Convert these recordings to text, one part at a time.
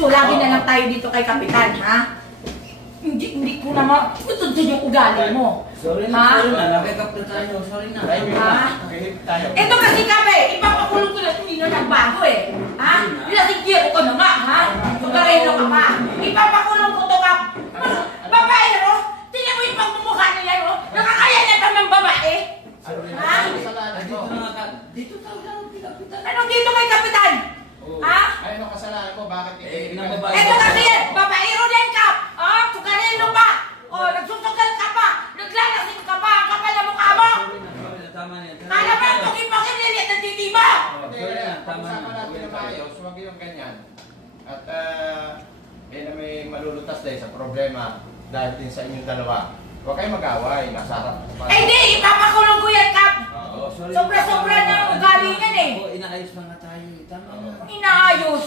Ito, lagi na lang tayo dito kay Kapitan, ha? Hindi ko naman tutod yung ugali mo. Sorry na, sorry na. Nakikap na tayo. Sorry na. Ito kasi kami, ipapakulong ko na hindi na nagbago eh. Ha? Nilasigiro ko na nga, ha? Tugareno ka pa. Ipapakulong ko to ka. Babae, no? Tingnan mo yung pagmumukha nila, no? Nakakaya na ba ng babae? Ha? Dito talaga ang Kapitan. Anong dito kay Kapitan? Ha? Ay, ano kasalanan mo? Bakit Ito kasi yan, babaero din ka! Oh, tugareno pa! Oh, nagsusugal ka pa! Naglalasing ka pa! Ang kapal na mukha mo! Tama na yan. Kala mo yung tukipakililit na titi mo! Pag-usapan natin na maayos, huwag yung ganyan. At may malulutas dahil sa problema dahil din sa inyong dalawa. Huwag kayong mag-away, nasa harap. Eh di, ipapakulong ko yan, Kap! Sorry. Sobra-sobra na ang ugali niyan eh! Inaayos na nga tayo. Tama na. Inaayos!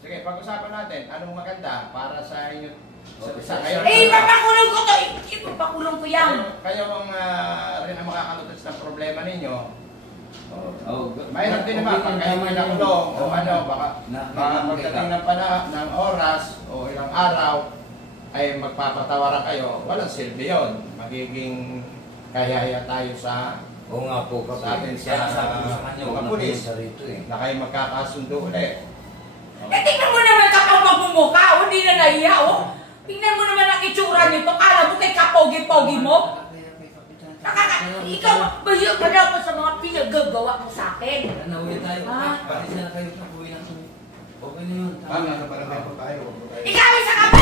Sige, pag-usapan natin, anong maganda para sa inyo? Sa kayo. Eh, ipapakulong ko to! Ipapakulong ko yan! Kayo ang rin ang makakalutas ng problema ninyo. Oh, Mayroon din naman, pag kayo may nakulong o ano, baka pagdating ng oras o ilang araw, ay magpapatawaran kayo, walang silbi yun. Magiging kayaya tayo sa oo nga po, sa atin kaya sabi ko sa kanya, mga huwag na pulis punta rito eh. na kayo magkakasundo ulit. Eh, tingnan mo naman kapag magmumukha, oh, hindi na nahiya, oh! Tingnan mo naman ang itsura nito, kala mo kay kapogi-pogi mo? Ikaw, bayo ka na pa sa mga pinagagawa mo sa akin. Nauwi tayo. Ha? Patis na kayo. Uwi na kami. Okay na yun. Nasa barangay po tayo. Ikaw isa ka pa!